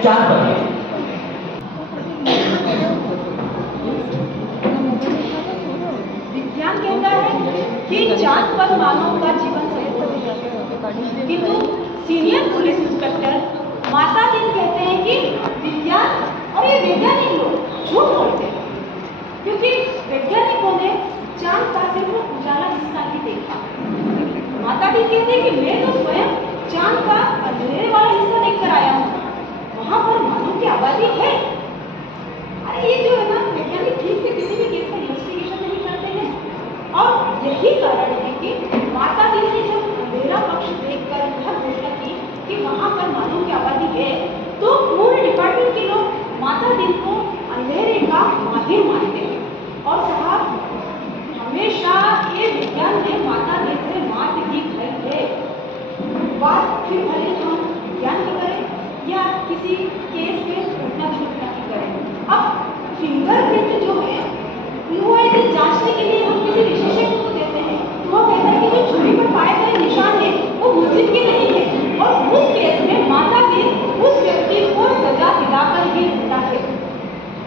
चांद पर है। विज्ञान कहता है कि चांद पर मानव का जीवन संभव है, किंतु सीनियर पुलिस इंस्पेक्टर माता दिन कहते हैं कि विज्ञान और ये वैज्ञानिक लोग झूठ बोलते हैं, क्योंकि वैज्ञानिकों ने चांद का सिर्फ उजाला हिस्सा ही देखा। माता दी कहते हैं कि मैं तो स्वयं चांद का अंधेरे वाला हिस्सा देखकर आया हूँ, वहां पर मानव की आबादी है। अरे ये जो है ना, वैज्ञानिक ठीक से किसी भी केस का इन्वेस्टिगेशन नहीं करते हैं, और यही कारण है कि माता दी ने जब अंधेरा पक्ष देखकर यह घोषणा की कि वहां पर मानव की आबादी है, तो पूरे डिपार्टमेंट के लोग माता दी को अंधेरे का माहिर मानते हैं। और साहब, हमेशा ये विज्ञान ने माता दी से मात ही खाई है। बात फिर भले हम विज्ञान की करें या किसी केस में घटना दुर्घटना की करें। अब फिंगरप्रिंट जो है वो यदि जांचने के लिए हम किसी विशेषज्ञ को देते हैं, तो वो कहता है कि जो छुरी पर पाए गए निशान है वो मुलजिम के नहीं है, और उस केस में माता दी उस व्यक्ति को सजा दिलाकर ही रहता है।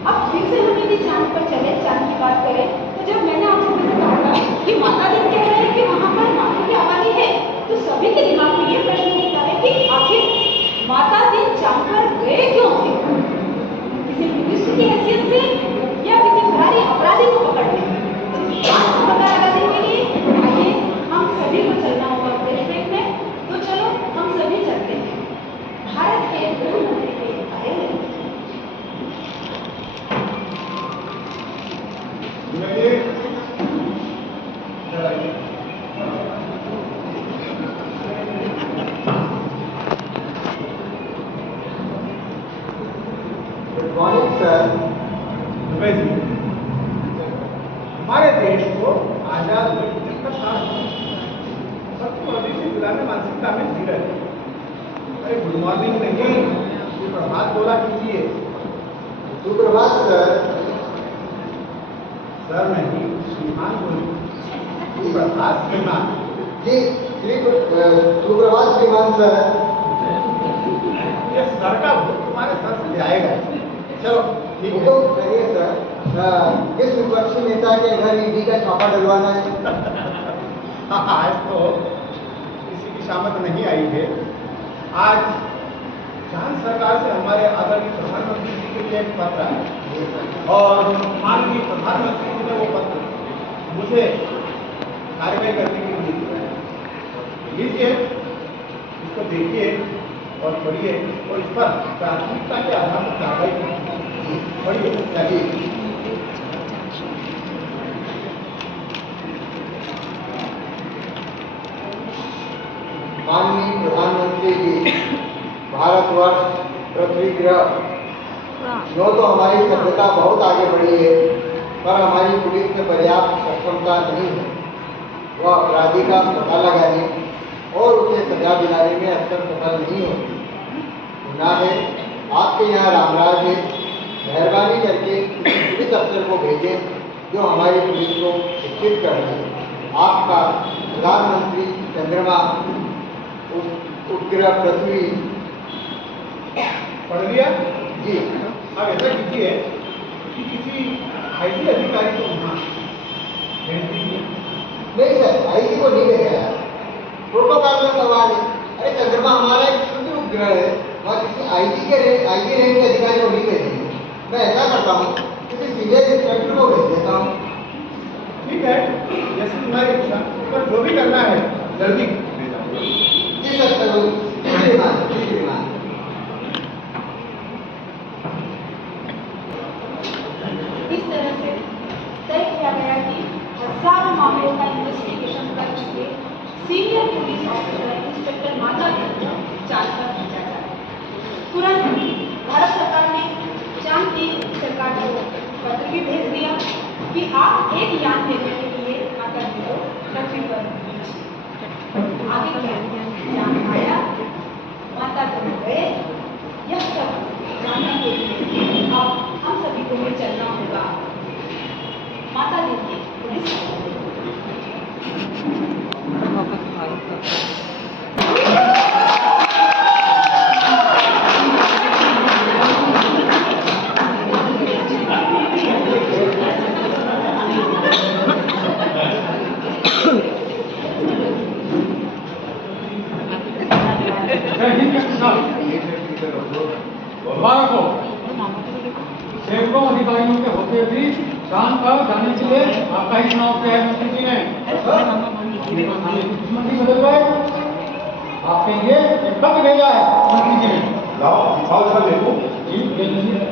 अब फिर से हम यदि चांद पर चले, चांद की बात करें, तो जब मैंने आप लोगों से कहा था कि माता दी कह रहे हैं कि वहां पर मानव की आबादी है, तो सभी के दिमाग में ये प्रश्न उठता है कि आखिर माता दी चांद पर गए क्यों थे? किसी टूरिस्ट की हैसियत से या किसी फरारी अपराधी को पकड़ने? बात का पता लगाने के लिए आइए हम सभी को चलना होगा फ्लैश बैक में। तो चलो हम सभी चलते हैं भारत के गृह मंत्री के कार्यालय में। Good morning sir. Dubey ji, हमारे देश को आजाद हुए 75 साल सबको स्वदेशी गुलामी मानसिकता में जी रहे थे। अरे गुड मॉर्निंग नहीं, सुप्रभात बोला कीजिए। सुप्रभात सर। सर नहीं, श्रीमान बोलिए। सुप्रभात श्रीमान। जी सुप्रभात श्रीमान सर। ये सर का भूत तुम्हारे सर से जाएगा। चलो ठीक है। तो करिए सर, किस विपक्षी नेता के घर ईडी का छापा डलवाना है? आज तो किसी की शामत नहीं आई है। आज चांद सरकार से हमारे आदरणीय प्रधानमंत्री जी के लिए एक पत्र है, और माननीय प्रधानमंत्री जी ने वो पत्र मुझे कार्रवाई करने के लिए दिया है। लीजिए, इसको देखिए और पढ़िए, और इस पर प्राथमिकता के आधार पर कार्रवाई करिए। पढ़िए, चलिए। माननीय प्रधानमंत्री जी, भारतवर्ष पृथ्वी ग्रह यूँ तो हमारी सभ्यता बहुत आगे बढ़ी है, पर हमारी पुलिस में पर्याप्त सक्षमता नहीं है। वह अपराधी का पता लगाने और उसे सजा दिलाने में अक्सर सफल नहीं होती। सुना है आपके यहाँ रामराज है, मेहरबानी करके पुलिस अफसर को भेजें जो हमारी पुलिस को शिक्षित कर दे। आपका प्रधानमंत्री चंद्रमा उपग्रह पृथ्वी। पढ़ लिया जी। अब ऐसा कीजिए कि किसी आईटी अधिकारी को वहाँ भेज दीजिए। नहीं सर, आईटी को नहीं भेजा है, प्रोटोकॉल का सवाल है। अरे चंद्रमा हमारा एक शुद्ध उपग्रह है, वहाँ किसी आईटी रैंक के अधिकारी को नहीं भेजेंगे। मैं ऐसा करता हूँ, किसी सीनियर इंस्पेक्टर को भेज देता हूँ। ठीक है, जैसे तुम्हारी इच्छा, पर जो भी करना है जल्दी भेजा। जी सर, जरूर। जी श्रीमान, जी श्रीमान। इस तरह से तय किया गया कि हजारों मामलों का इन्वेस्टिगेशन कर चुके सीनियर पुलिस ऑफिसर इंस्पेक्टर माता दी को चांद पर भेजा जाए। तुरंत भारत सरकार ने चांद की सरकार को पत्र भी भेज दिया कि आप एक यान भेजने के लिए आकर पृथ्वी पर भेजिए। जय हिंद के किसान मुबारक हो। सैकड़ों अधिकारियों के होते भी चांद पर जाने के लिए आपका ही चुनाव किया है मंत्री जी ने। दुश्मन बदल गए, आपके लिए एक पत्र भेजा है मंत्री जी ने। लाओ दिखाओ जरा देखो। जी ले लीजिए।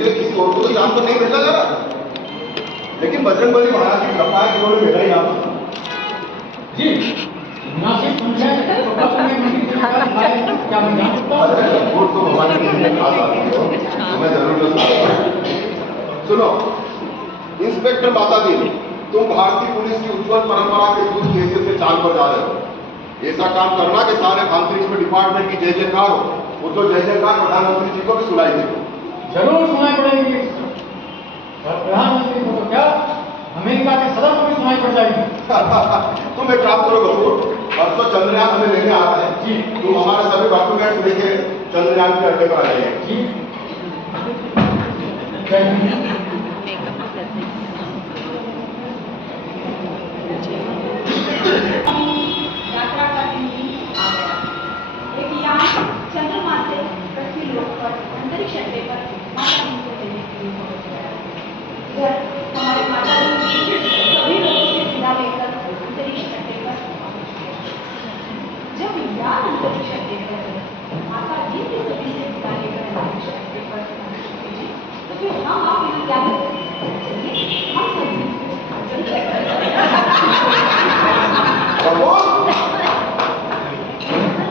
किसी और को तो चांद पर नहीं भेजा जा रहा, लेकिन बजरंगबली महाराज की कृपा है कि उन्होंने भेजा ही आप। जी मुनासिब समझे तो बस में मंत्री जी का दिखाए क्या मैं जान सकता हूँ? वोट तो हमारे लिए खास आदमी हो, तुम्हें जरूर सुनो इंस्पेक्टर माता दी, तुम भारतीय पुलिस की उज्जवल परंपरा के दूत की हैसियत से चांद पर जा रहे हो। ऐसा काम करना कि सारे अंतरिक्ष में डिपार्टमेंट की जय जयकार हो, वो तो जय जयकार प्रधानमंत्री जी को भी सुनाई दे। जरूर सुनाई पड़ेगी। प्रधानमंत्री को तो क्या, अमेरिका के सदर को भी सुनाई पड़ जाएगी। तुम एक काम करो गफूर, परसों चंद्रयान हमें लेने आ रहा है जी। तुम हमारे सभी डॉक्यूमेंट्स लेके चंद्रयान के अड्डे पर आ जाइए। जी जय हिंद। यात्रा का दिन भी आ गया। एक यान चंद्रमा से पृथ्वी लोक पर अंतरिक्ष अड्डे पर माता दी को लेने के लिए पहुंच गया। इधर हमारे माता दी सभी लोगों से विदा लेकर अंतरिक्ष अड्डे पर पहुंच गए। जब यान अंतरिक्ष अड्डे पर माता जी के सभी से विदा लेकर अंतरिक्ष अड्डे पर पहुंची, तो फिर हम आप यहाँ क्या करें? चलिए हम सब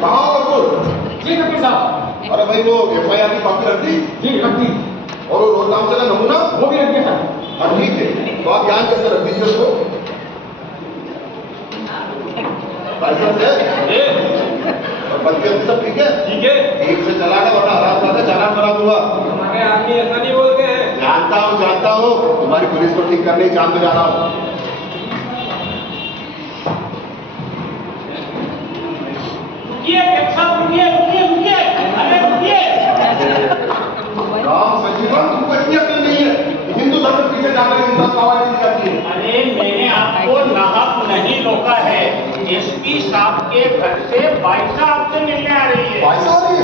कहाँ हो गफूर? जी कपिल साहब। अरे भाई वो FIR की कॉपी रख दी जी रख दी। और वो रोहतांग का नमूना वो भी रख दिया सर। हाँ ठीक है, तो आप ध्यान से रख दीजिए उसको। लाइसेंस है और बत्ती सब ठीक है? ठीक है। ठीक से चलाना वरना आराम से चालान बना दूंगा। हमारे आदमी ऐसा नहीं बोलते हैं। जानता हूँ तुम्हारी पुलिस को ठीक करने ही चांद पे जा रहा हूँ। रुकिए रुकिए रुकिए रुकिए, अरे रुकिए। राम सजीवन तुमको इतनी अकल नहीं है, हिंदू धर्म के पीछे जाकर इंसान को आवाज दी जाती है। अरे मैंने आपको नाहक नहीं रोका है। SP साहब के घर से भाई साहब से मिलने आ रही है। भाई साहब ये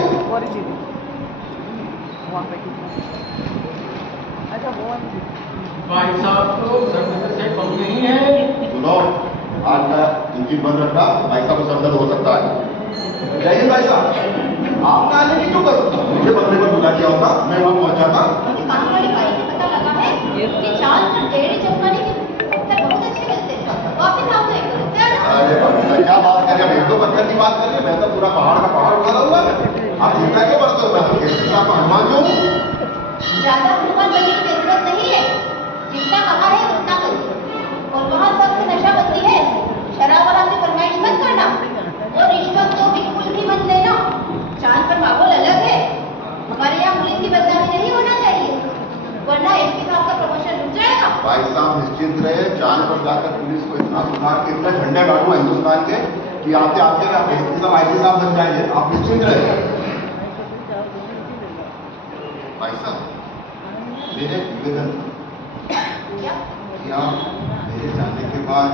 भाई साहब तो सर से कम नहीं है। सुनो, आज का इंजन बंद रखना, भाई साहब को सर दर्द हो सकता है। जय हिंद भाई साहब, आपने आने की क्यों कर सकता? मुझे बंदे पर बुला दिया होता, मैं वहाँ पहुँचा था। अभी काम वाली बाई से पता लगा है कि चांद पर टेढ़े चमकाने के पत्थर बहुत अच्छे मिलते हैं। वापिस आओ तो एक दो रुपया ना। अरे भाई क्या बात कर रहे हैं? एक दो पत्थर की बात कर रहे हैं, मैं तो पूरा पहाड़ का पहाड़ उठा रहा हूँ। आप चिंता क्यों करते हो? मैं एसपी साहब का हनुमान जो हूँ। ज्यादा हनुमान बनने की जरूरत नहीं है, जितना कहा है उतना करिए। और वहाँ सख्त नशाबंदी है, शराब वराब की फरमाइश मत करना और रिश्वत तो बिल्कुल भी मत लेना। चांद पर माहौल अलग है, हमारे यहाँ पुलिस की बदनामी नहीं होना चाहिए, वरना एसपी साहब का प्रमोशन रुक जाएगा। भाई साहब निश्चिंत रहे, चांद पर जाकर पुलिस को इतना सुधार के इतना झंडे गाड़ूंगा हिंदुस्तान के कि आते आते आप एसपी साहब IG साहब बन जाएंगे। आप निश्चिंत रहे। भाई साहब मेरे निवेदन क्या? कि आप मेरे जाने के बाद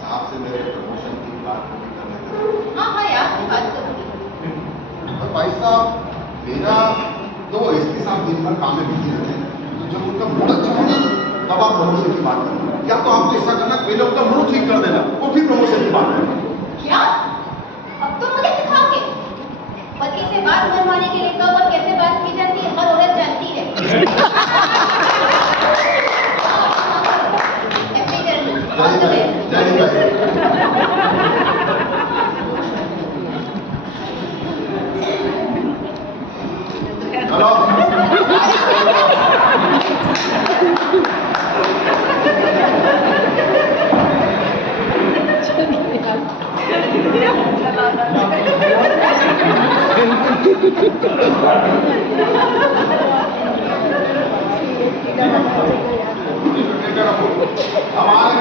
साहब से मेरे प्रमोशन की बात पूरी कर लेते। हाँ हाँ यार, कोई बात तो नहीं। और भाई साहब मेरा तो एसपी साहब दिन भर काम में बिजी रहते हैं, तो जब उनका मूड अच्छा होगा तब आप प्रमोशन की बात करना, या तो आपको ऐसा करना पहले उनका मूड ठीक कर देना और फिर प्रमोशन की बात करना। क्या? अब तो मुझे सिखाओगे? पति से बात मनवाने के लिए कब और कैसे बात की जाती है हर औरत जानती है। Happy journey, all the best. जय हिंद भाई। हमारे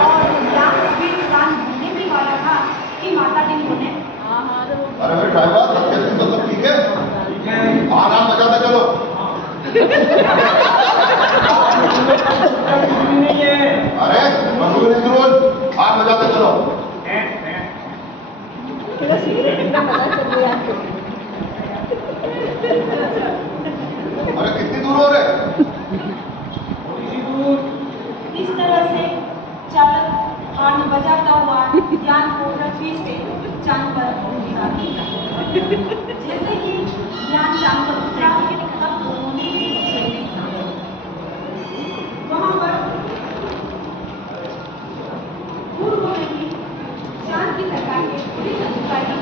और यहाँ भी इंसान भूलने भी वाला था कि माता दिन होने। अरे भाई ड्राइवर, सब ठीक है? आराम बजाते चलो। अरे मंजूर नहीं जरूर, आग बजाते चलो। अरे कितनी दूर हो रहे? इस तरह से चालक हॉर्न बजाता हुआ यान को पृथ्वी से चांद पर उड़ा दिया। जैसे ही यान चांद पर उतरा तब दोनों ने छेड़ी सांस ली। वहां पर पूर्व में ही चांद की सरकार के पुलिस अधिकारी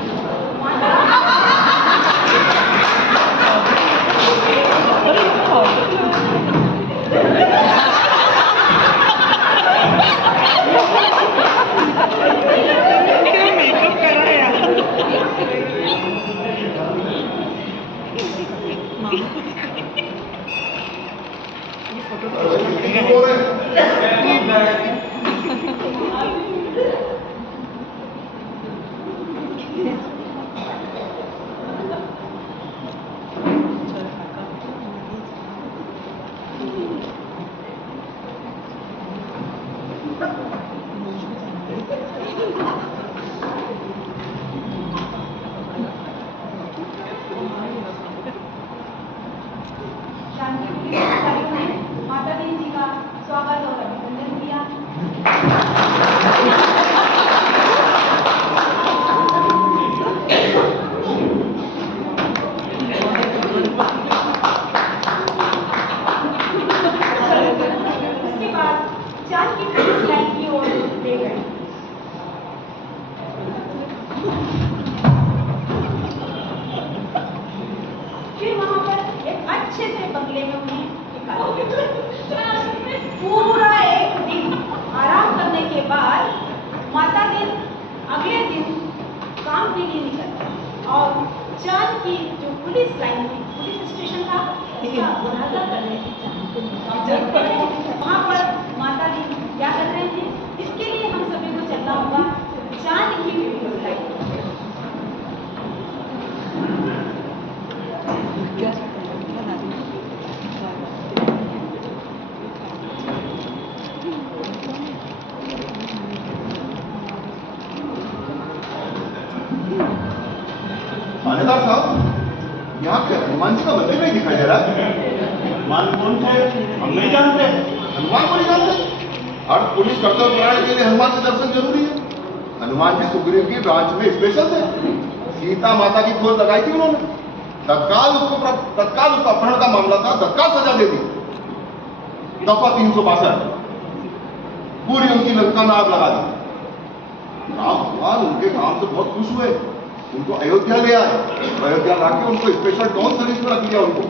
माता दी जी का स्वागत और अभिनंदन किया। उसके बाद चांद की पुलिस लाइन की ओर ले गए। फिर वहां पर एक अच्छे से बंगले में उन्हें पूरा एक दिन आराम करने के बाद माता दिन अगले दिन काम के लिए निकलते और चांद की जो पुलिस लाइन थी, पुलिस स्टेशन था, उसका मुलाजा करने वहां पर माता दिन क्या कर रहे थे, इसके लिए हम सभी को चलना होगा चांद की पुलिस लाइन। थानेदार साहब, यहाँ पे हनुमान जी का मंदिर नहीं दिखाई दे रहा है। हनुमान कौन थे? हम नहीं जानते। हनुमान को नहीं जानते? हर पुलिस कर्तव्य बनाने के लिए हनुमान से दर्शन जरूरी है। हनुमान जी सुग्रीव की ब्रांच में स्पेशल थे। सीता माता की खोज लगाई थी उन्होंने, तत्काल उसका अपहरण का मामला था, तत्काल सजा दे दी। दफा 362 पूरी उनकी लंका में आग लगा दी। राम भगवान उनके काम से बहुत खुश हुए, उनको अयोध्या ले आए। अयोध्या लाके उनको स्पेशल डॉन सर्विस में रख दिया उनको।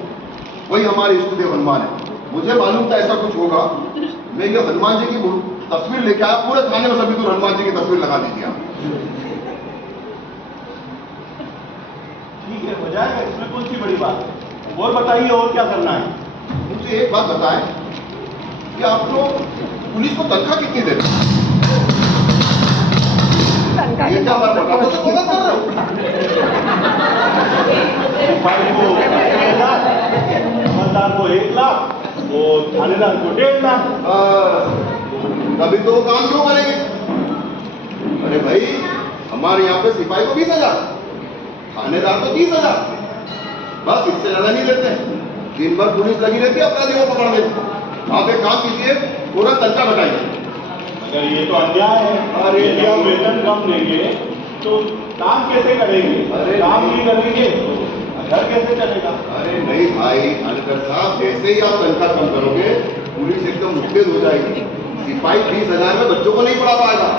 वही हमारे इष्ट देव हनुमान है। मुझे मालूम था ऐसा कुछ होगा। मैं ये हनुमान जी की तस्वीर लेके आया, पूरे थाने में सभी दूर हनुमान जी की तस्वीर लगा दीजिए आप। ठीक है, हो जाएगा, इसमें कौन सी बड़ी बात है। और बताइए, और क्या करना है? मुझे एक बात बताएं कि आप लोग पुलिस को तनख्वाह कितनी देते हैं? ये क्या हमारा बता तो कर रहे हो? मतदार को 1 लाख और थानेदार को 1.5 लाख। कभी तो वो काम क्यों करेंगे? अरे भाई, हमारे यहाँ पे सिपाही को 20,000, थानेदार को 30,000, बस इससे ज्यादा नहीं देते। दिन भर पुलिस लगी रहती है अपराधियों को पकड़ने। आप एक काम कीजिए, पूरा तनख्वाह घटाइए। अगर ये तो अन्याय है। अरे जब वेतन कम देंगे तो काम कैसे करेंगे? अरे काम नहीं करेंगे घर कैसे चलेगा? अरे नहीं भाई थानेदार साहब, जैसे ही आप तनख्वाह कम करोगे पुलिस एकदम मुस्तैद हो जाएगी। सिपाही 20,000 में बच्चों को नहीं पढ़ा पाएगा,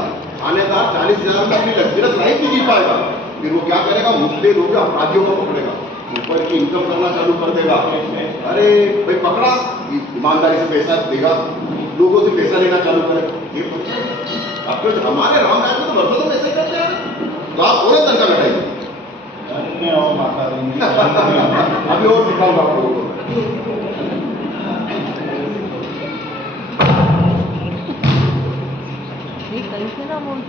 थानेदार 40,000 में अपनी लग्जरियस लाइफ नहीं जी पाएगा। फिर वो क्या करेगा? मुस्तैद होकर अपराधियों को पकड़ेगा, ऊपर की इनकम करना चालू कर देगा। अरे भाई पकड़ा, ईमानदारी से पैसा देगा, लोगों से पैसा लेना चालू करेगा। ये अब तो हमारे राम राज्य में तो वर्षों से पैसे करते हैं, तो आप और तनख्वाह घटाइए। धन्य हो माता दी। अभी और सिखाऊंगा आप लोगों को। रोड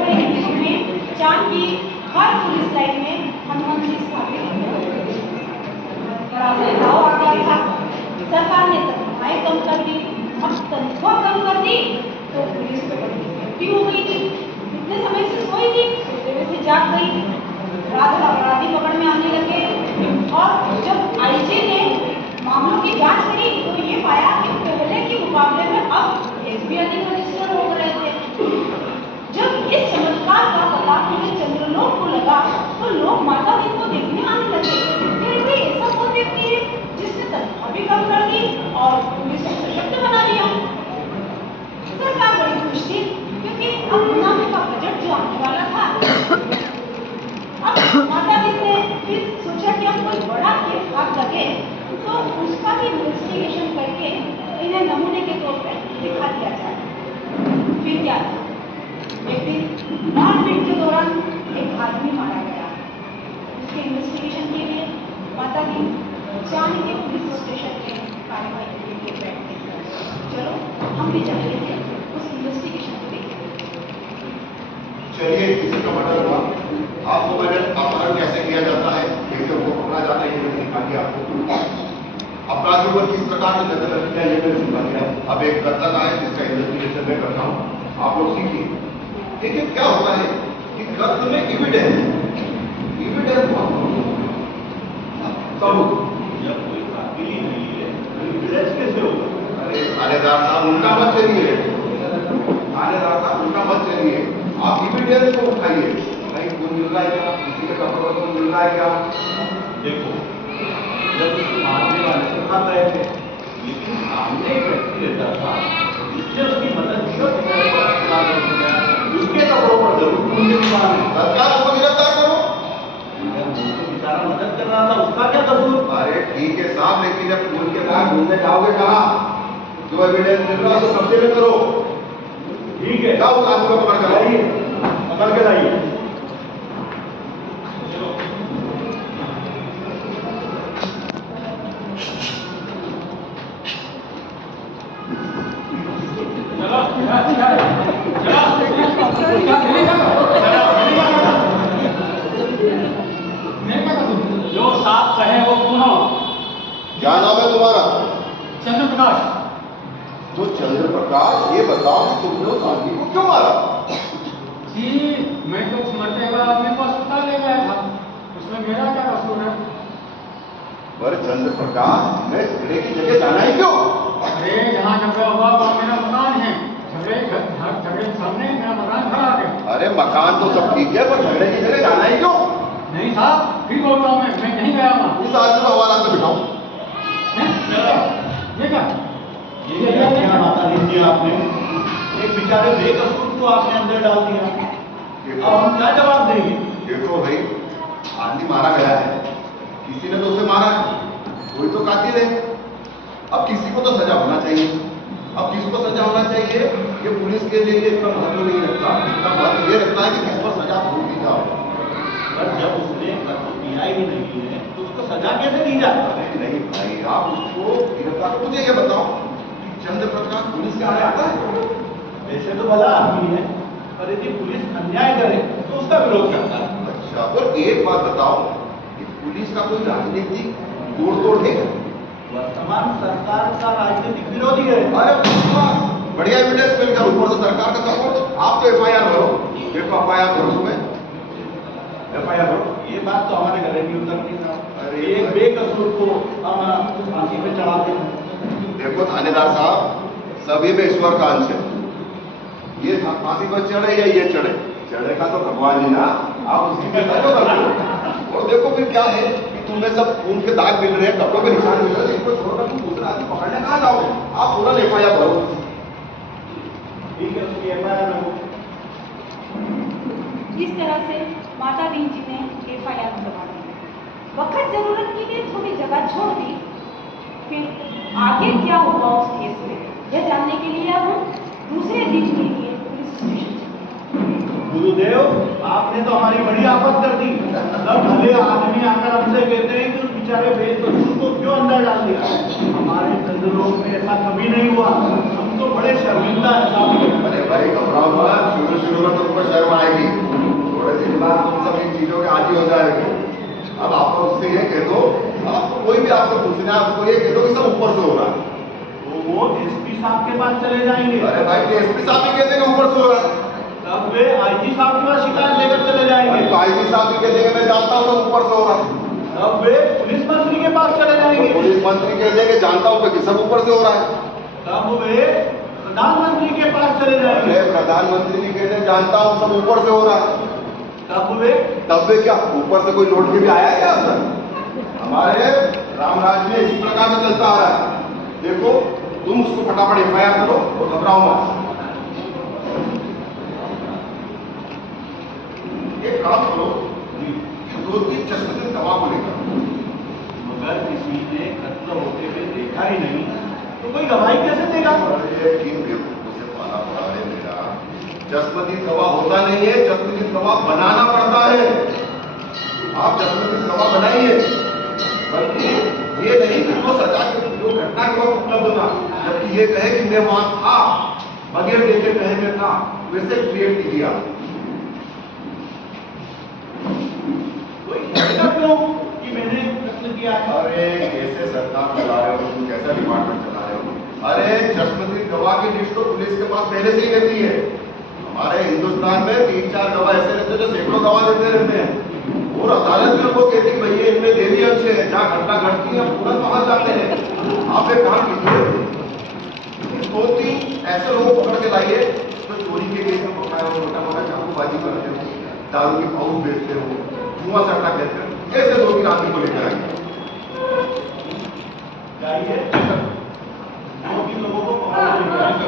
में चांद की हर पुलिस लाइन में हनुमान जी स्थापित बड़ा बदलाव आ गया था। सरकार ने तनख्वाहें कम कर दी। अब तनख्वाह कम कर दी तो पुलिस तो बड़ी इकट्ठी हो गई थी। इतने समय से सोई थी, सोते हुए से जाग गई। रात अपराधी पकड़ में आने लगे और जब आईजी ने मामलों की जांच करी तो ये पाया कि पहले के मुकाबले में अब एसपी अधिक रजिस्टर हो रहे थे। जब इस चमत्कार का पता पूरे चंद्रलोक को लगा तो लोग माता दी को देखने आने लगे। फिर भी ऐसा कौन व्यक्ति है जिसने तनख्वाह भी कम कर दी और पुलिस को सशक्त बना दिया? सरकार बड़ी खुश थी क्योंकि अब मुनाफे का बजट जो आने वाला था। अब माता दी ने फिर सोचा कि अब कोई बड़ा केस हाथ लगे तो उसका भी इन्वेस्टिगेशन करके इन्हें नमूने के तौर पर दिखा दिया जाए। फिर क्या था? एक दिन मारपीट के दौरान एक आदमी मारा गया। उसके इन्वेस्टिगेशन के लिए माता दी चांद के पुलिस स्टेशन में कार्रवाई के लिए बैठे। चलो हम भी जाते हैं उस इन्वेस्टिगेशन को देखें। चलिए, किसी का मर्डर हुआ, आपको मैंने अपहरण कैसे किया जाता है, कैसे उनको पकड़ा जाता है, ये मैंने दिखा दिया आपको। अपराधियों पर किस प्रकार से नजर रखी जाए, ये मैंने दिखा दिया। अब एक घटना है जिसका इन्वेस्टिगेशन मैं करता हूँ, आप लोग सीखिए। देखिए क्या होता है कि कत्ल में एविडेंस सबूत, जब कोई कातिल ही नहीं है एविडेंस कैसे होगा? अरे थानेदार साहब उनका मत चलिए, थानेदार साहब उनका मत चलिए, आप एविडेंस को उठाइए। कहीं खून मिल रहा है क्या, किसी के कपड़ों पर खून मिल रहा है क्या? देखो, जब मारने वाले से भाग रहे थे लेकिन सामने एक व्यक्ति रहता था जिससे उसकी मदद की और उसके कपड़ों पर जरूर खून मिल रहा है। सरकार उसको गिरफ्तार करो। तो बेचारा मदद कर रहा था, उसका क्या कसूर? अरे ठीक है साहब, लेकिन जब खून के साथ ढूंढने जाओगे कहाँ? जो एविडेंस मिल रहा है तो कब्जे में करो। ठीक है, जाओ उस आदमी को पकड़ कर लाइए, पकड़ के लाइए। जो साफ कहे वो सुनो। क्या नाम है तुम्हारा? चंद्र प्रकाश। तो चंद्र प्रकाश, ये बताओ कि तुमने उस आदमी को क्यों मारा? जी मैं तो उस मरते हुए आदमी को अस्पताल ले गया था, उसमें मेरा क्या कसूर है? पर चंद्र प्रकाश, मैं झगड़े की जगह जाना ही क्यों? अरे जहाँ झगड़ा हुआ वहाँ मेरा मकान है, झगड़े के सामने मेरा मकान खड़ा है। अरे मकान तो सब ठीक है, पर झगड़े की जगह जाना ही क्यों? नहीं साहब, फिर बोलता हूँ मैं नहीं गया वहाँ। इस आदमी को हवाला से बिठाओ। ये क्या? ये क्या माता दी आपने एक बेचारे बेकसूर को आपने अंदर डाल दिया, अब हम क्या जवाब देंगे? देखो भाई, आदमी मारा गया है, किसी ने तो उसे मारा है, कोई तो कातिल है। अब किसी को तो सजा होना चाहिए। अब किसको सजा होना चाहिए ये पुलिस के लिए इतना महत्व नहीं रखता। इतना महत्व ये रखता है कि किस पर सजा हो दी जाओ। पर जब उसने कत्ल किया ही नहीं है तो उसको सजा कैसे दी जाए? अरे नहीं भाई, आप उसको गिरफ्तार, मुझे ये बताओ कि चंद्र प्रकाश पुलिस के आड़े आता है? वैसे तो भला आदमी है, पर यदि पुलिस अन्याय करे तो उसका विरोध करता है। अच्छा, और एक बात बताओ कि पुलिस का कोई राजनीतिक तोड़ है? वर्तमान सरकार का राजनीतिक विरोधी है। अरे बढ़िया एविडेंस मिलकर ऊपर से सरकार का सपोर्ट। आप तो एफआईआर भरो, देखो एफआईआर भरो, उसमें एफआईआर भरो। ये बात तो हमारे घर की उतरती साहब। अरे एक बेकसूर को हम फांसी पे चढ़ा दें। देखो थानेदार साहब, सभी में ईश्वर का अंश है। ये फांसी पर चढ़े या ये चढ़ेगा तो भगवान ही ना, आप उसकी व्यवस्था क्यों करते हो? और देखो फिर क्या है कि तुम्हें सब खून के दाग मिल रहे हैं, कपड़ों पे निशान मिल रहे हैं, इसको छोड़कर तुम दूसरा आदमी पकड़ने कहाँ जाओगे? आप पूरा एफआईआर भरो। ठीक है, उसकी एफआईआर रखो। इस तरह से माता दीन जी ने एफआईआर करवा दी। वक्त जरूरत के लिए थोड़ी जगह छोड़ दी। फिर आगे क्या होगा उस केस में, यह जानने के लिए अब हम दूसरे दिन के लिए पुलिस स्टेशन चले। गुरुदेव, आपने तो हमारी बड़ी आफत कर दी। सब भले आदमी आकर हमसे कहते हैं कि उस बेचारे बेकसूर को क्यों अंदर डाल दिया। हमारे चंद्रलोक में ऐसा कभी नहीं हुआ। हम तो बड़े शर्मिंदा है साहब। अरे भाई घबराओ मत, शुरू में तुमको शर्म आएगी, थोड़े दिन बाद तुम सब इन चीजों के आदी हो जाएंगे। अब आप उससे ये कह दो, आपको कोई भी आपसे पूछना है उसको ये कह दो कि सब ऊपर से हो रहा है। तो वो एसपी साहब के पास चले जाएंगे। अरे भाई एसपी साहब भी कहते हैं ऊपर से हो रहा है, तब वे आईजी साहब के पास शिकायत लेकर चले जाएंगे। तो आईजी साहब भी कहते हैं मैं जानता हूँ सब ऊपर से हो रहा है। तब वे पुलिस मंत्री के पास चले जाएंगे। पुलिस मंत्री कह देंगे जानता हूँ कि सब ऊपर से हो रहा है। तब वे प्रधानमंत्री के पास चले जाएंगे। अरे प्रधानमंत्री भी कहते हैं जानता हूँ सब ऊपर से हो रहा है। तब वे क्या ऊपर से कोई लौट के भी आया क्या सर? हमारे रामराज में इसी प्रकार से चलता आ रहा है। देखो तुम उसको फटाफट एफआईआर करो और घबराओ मत। एक काम करो, 2-3 चश्मदीद गवाह को लेकर, मगर किसी ने कत्ल होते हुए देखा ही नहीं तो कोई गवाही कैसे देगा? अरे किन बेवकूफों से पाला पड़ा है मेरा। चश्मदीद गवाह होता नहीं है, चश्मदीद गवाह बनाना पड़ता है। आप चश्मदीद गवाह बनाइए, बल्कि ये नहीं कि वो सजा के जो घटना के वक्त उपलब्ध था, जबकि ये कहे कि मैं वहां था, बगैर देखे कहे मैं था, वैसे क्रिएट कीजिए आप। कोई कहता क्यों कि मैंने कत्ल किया है? अरे कैसे सरकार चला रहे हो तुम, कैसा डिपार्टमेंट चला रहे हो? अरे चश्मदीद गवाह की लिस्ट तो पुलिस के पास पहले से ही रहती है। हमारे हिंदुस्तान में 3-4 गवाह ऐसे रहते हैं जो सैकड़ों गवाह देते रहते हैं, और अदालत भी उनको कहती है भैया इनमें देवी अंश है, जहाँ घटना घटती है तुरंत वहां जाते हैं। आप एक काम कीजिए, 2-3 ऐसे लोगों को पकड़ के लाइए जो चोरी के केस में पकड़ा है, छोटा मोटा चाकूबाजी करते हो, दारू की पाउच बेचते हो, धुआं सट्टा कहते हैं, ऐसे 2-3 आदमी को लेकर आइए। जाइए 2-3 लोगों को पकड़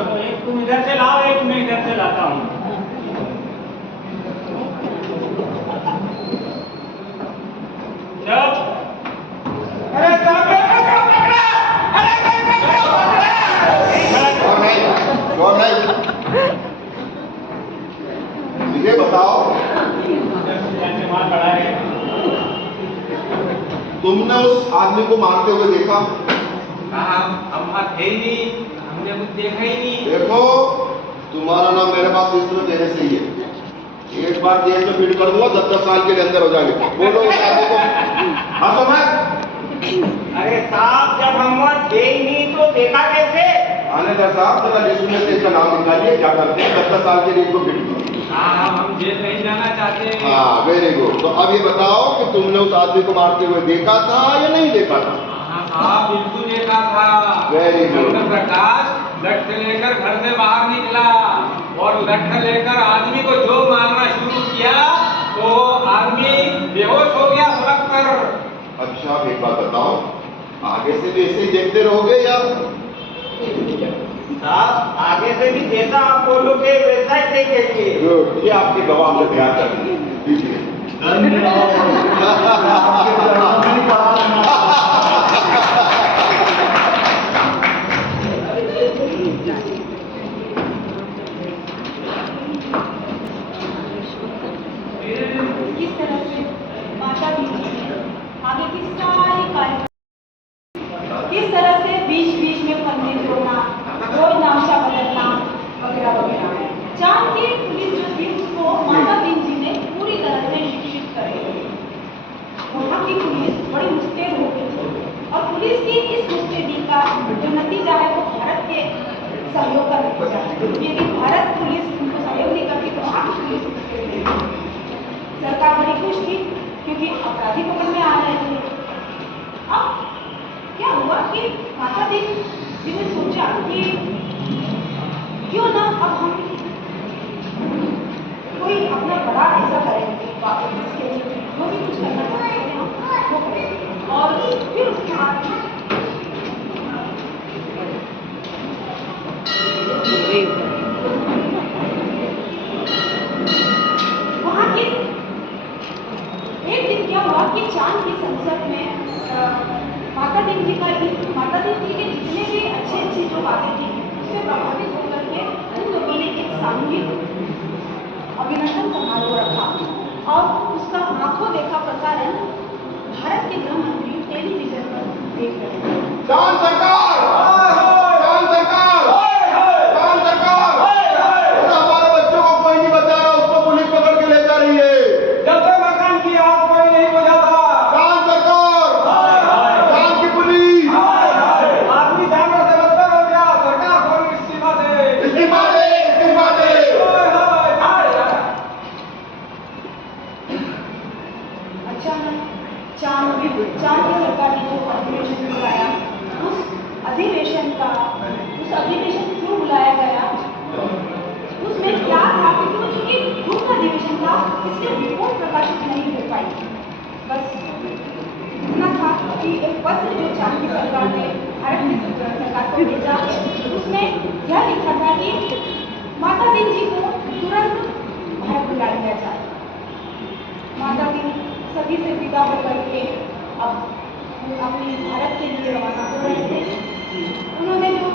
के एक तुम इधर से लाओ, एक मैं इधर से लाता हूँ। अरे और नहीं ये बताओ, तुमने उस आदमी को मारते हुए देखा? हम थे ही नहीं, हमने कुछ देखा ही नहीं। देखो तुम्हारा नाम मेरे पास लिस्ट में पहले से ही है, एक बार केस में फिट कर दूंगा 10-10 साल के अंदर हो जाएंगे। बोलो उस आदमी को हंसो मत। अरे साहब जब हम वहाँ थे ही नहीं तो देखा कैसे? थानेदार साहब जरा लिस्ट में से इसका नाम निकालिए, क्या करते हैं 10-10 साल के लिए इसको फिट करो। हाँ हम जेल नहीं जाना चाहते। हाँ वेरी गुड। तो अब ये बताओ कि तुमने उस आदमी को मारते हुए देखा था या नहीं देखा था? हाँ साहब बिल्कुल देखा था। Very good. प्रकाश लठ लेकर घर से बाहर निकला और लठ लेकर आदमी को जो मारना शुरू किया तो आदमी बेहोश हो गया सड़क पर। अच्छा एक बात बताओ, आगे से भी ऐसे ही देखते रहोगे या? साहब आगे से भी जैसा आप बोलोगे वैसा ही देखेंगे। ये आपके गवाह हमने तैयार कर दीजिए। किस तरह से माता दी आगे की सारी कार्य, किस तरह से बीच बीच में फंदे जोड़ना, रोज नामशा बदलना वगैरह वगैरह। चांद की पुलिस जो थी उसको माता दीन जी ने पूरी तरह से शिक्षित कर दिया। वहाँ की पुलिस बड़ी मुस्तैद हो गई थी और पुलिस की इस मुस्तैदी का जो नतीजा है वो भारत के सहयोग का नतीजा है। यदि भारत पुलिस उनको सहयोग नहीं करती तो वहाँ की पुलिस मुस्तैद नहीं होती। सरकार बड़ी खुश थी क्योंकि अपराधी पकड़ में आ रहे थे। अब क्या हुआ कि माता दी जी ने सोचा कि क्यों ना अब हम कोई अपना बड़ा ऐसा करें जिसके लिए जो भी कुछ करना चाहते हैं हम वो करें। और फिर उसके बाद वहाँ की एक दिन क्या हुआ कि चांद की संसद में माता दी जी के जितने भी अच्छी जो बातें थी उससे प्रभावित होकर के उन लोगों ने एक सामूहिक अभिनंदन समारोह रखा और उसका आंखों देखा प्रसारण भारत के गृह मंत्री टेलीविजन पर देख रहे हैं। चांद सरकार! चांद सरकार! इसलिए रिपोर्ट प्रकाशित नहीं हो पाई। बस इतना था कि एक पत्र जो चांद की सरकार ने भारत की सरकार को भेजा, उसमें यह लिखा था कि माता दिन जी को तुरंत भारत बुला लिया जाए। माता दिन सभी से विदा होकर के अब अपनी भारत के लिए रवाना हो रहे थे। उन्होंने जो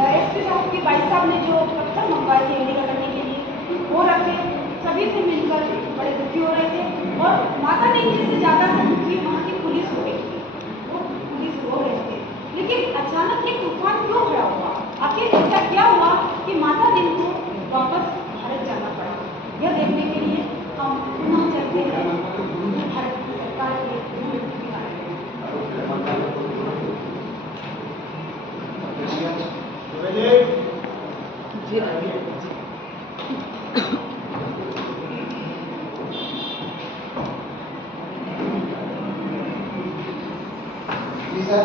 एसपी साहब की भाई साहब ने जो पत्थर मंगवाए थे इंडिका करने के लिए, वो रखे, सभी से मिलकर बड़े दुखी हो रहे थे। और माता दिन जी से ज़्यादा दुखी वहाँ की पुलिस हो गई थी, वो पुलिस रो रहे थे। लेकिन अचानक ये तूफान क्यों खड़ा हुआ? आखिर ऐसा क्या हुआ कि माता दिन को वापस भारत जाना पड़ा? यह देखने के लिए हम पुनः चलते हैं भारत की सरकार के जी सर।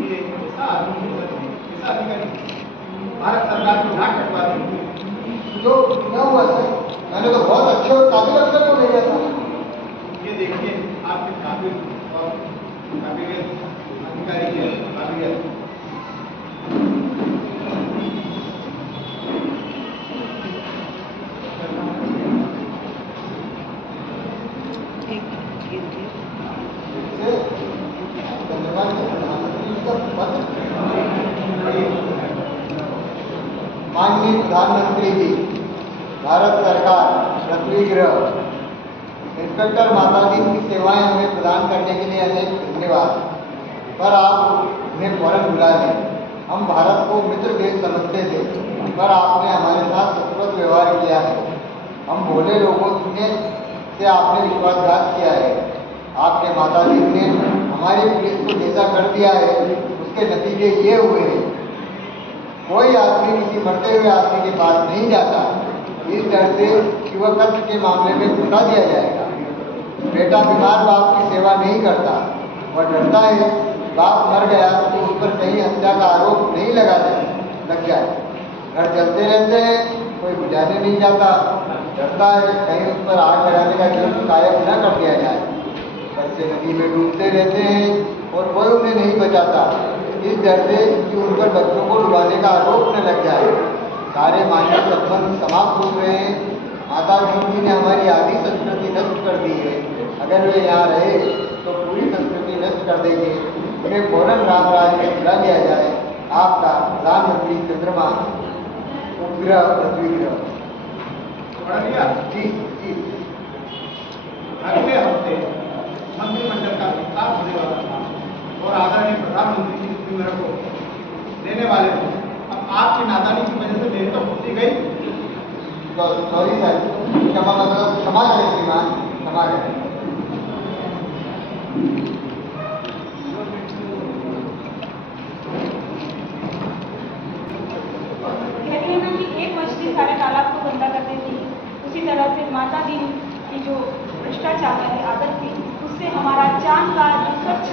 ये ऐसा आदमी ऐसा अधिकारी भारत सरकार को नाक कटवा दी। जो क्या हुआ सर? मैंने तो बहुत अच्छे और काबिल अफसर को भेजा था। ये देखिए आपके काबिल और काबिलियत अधिकारी की काबिलियत। से धन्यवाद प्रधानमंत्री जी का पत्र। माननीय प्रधानमंत्री जी, भारत सरकार पृथ्वी ग्रह इंस्पेक्टर मातादीन की सेवाएं हमें प्रदान करने के लिए अनेक धन्यवाद। पर आप उन्हें फौरन बुला लें। हम भारत को मित्र देश समझते थे, पर आपने हमारे साथ सतर्क व्यवहार किया है। हम भोले लोगों से आपने विश्वासघात किया है। आपके माताजी ने हमारी पुलिस को जैसा कर दिया है, उसके नतीजे ये हुए हैं। कोई आदमी किसी मरते हुए आदमी के पास नहीं जाता, इस डर से कि वह कत्ल के मामले में फंसा दिया जाएगा। बेटा बीमार बाप की सेवा नहीं करता, वह डरता है बाप मर गया तो उस पर कहीं हत्या का आरोप नहीं लग जाए। घर चलते रहते हैं, कोई बुझाने नहीं जाता, डरता है कहीं उस पर आग लगाने का जुर्म कायम न कर दिया जाए। बच्चे नदी में डूबते रहते हैं और कोई उन्हें नहीं बचाता, इस डर से कि उन पर बच्चों को डुबाने का आरोप न लग जाए। सारे मानवीय संबंध समाप्त हो गए हैं। माता जी ने हमारी आधी संस्कृति नष्ट कर दी है। अगर वे यहाँ रहे तो पूरी संस्कृति नष्ट कर देंगे। उन्हें फौरन राम राज्य में बुला लिया जाए। आपका प्रधानमंत्री चंद्रमा उपग्रह पृथ्वी ग्रह। पढ़ लिया? जी जी। अगले हफ्ते मंत्रिमंडल का विस्तार होने वाला था और आदरणीय प्रधानमंत्री जी इस मेरे को देने वाले थे। अब आपकी नादानी की वजह से देरी तो होती गई। सॉरी सर, क्षमा करें श्रीमान, क्षमा करें। कहते हैं ना कि एक मछली सारे तालाब को गंदा कर देती है, उसी तरह से माता दिन की जो भ्रष्टाचार वाली आदत थी, उससे हमारा चांद का जो स्वच्छ